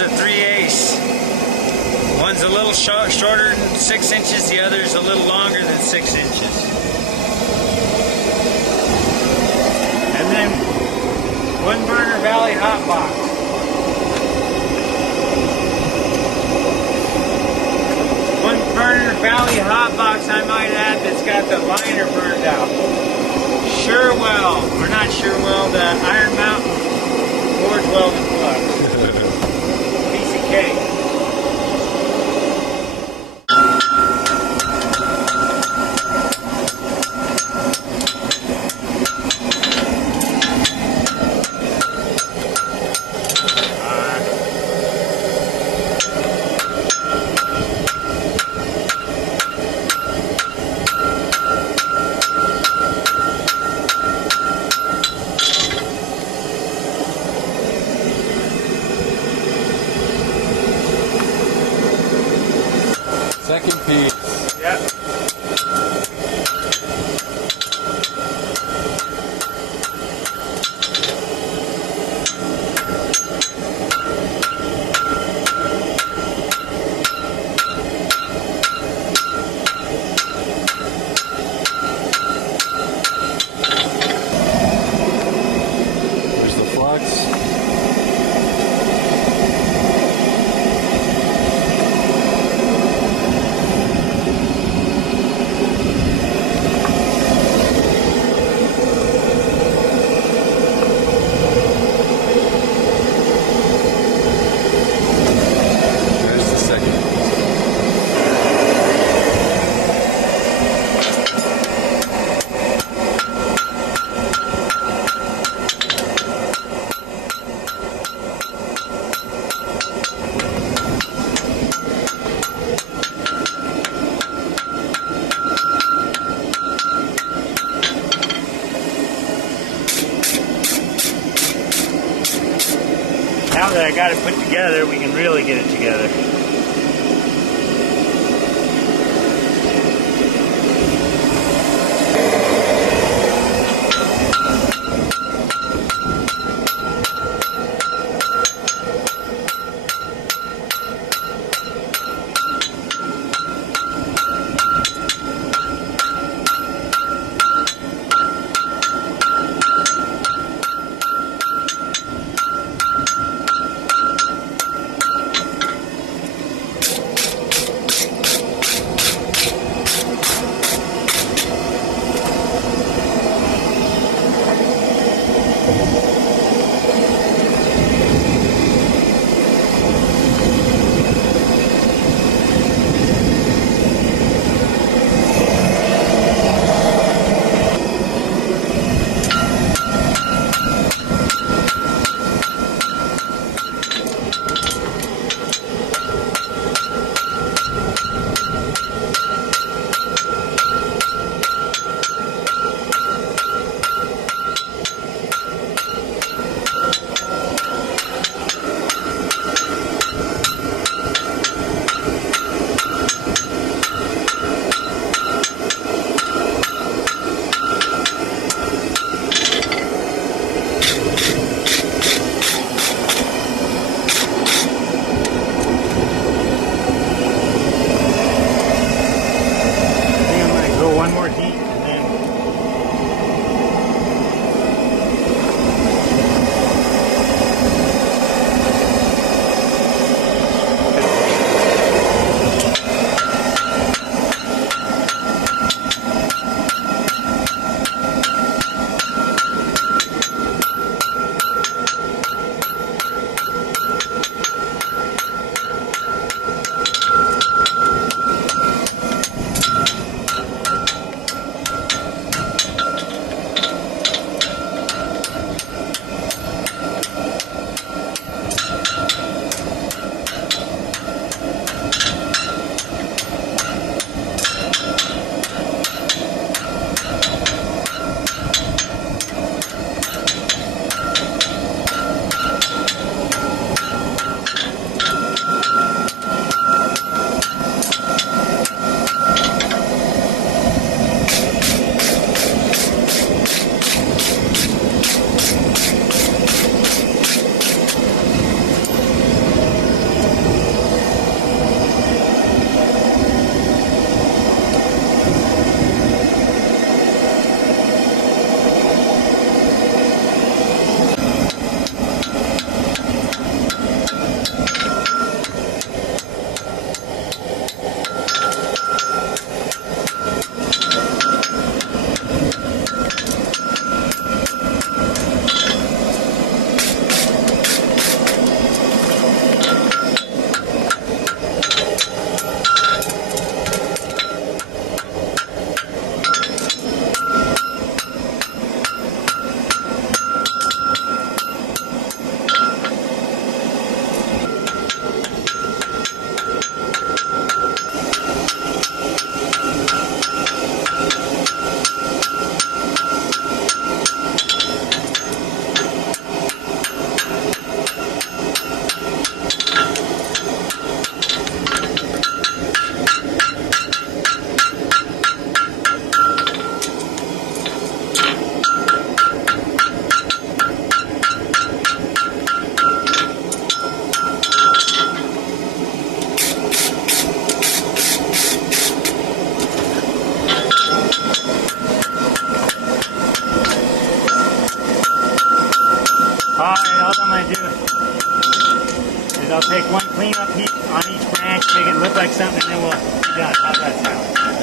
are 3/8. One's a little shorter than 6 inches, the other's a little longer than 6 inches. And then one burner Valley hot box. One burner Valley hot box, I might add, that's got the liner burned out. Surewell, or not Surewell, the Iron Mountain Forge Welding plug. Piece of cake. Second piece. Yep. There's the flux. Now that I got it put together, we can really get it together. make it look like something, and then we'll be done. How's that sound?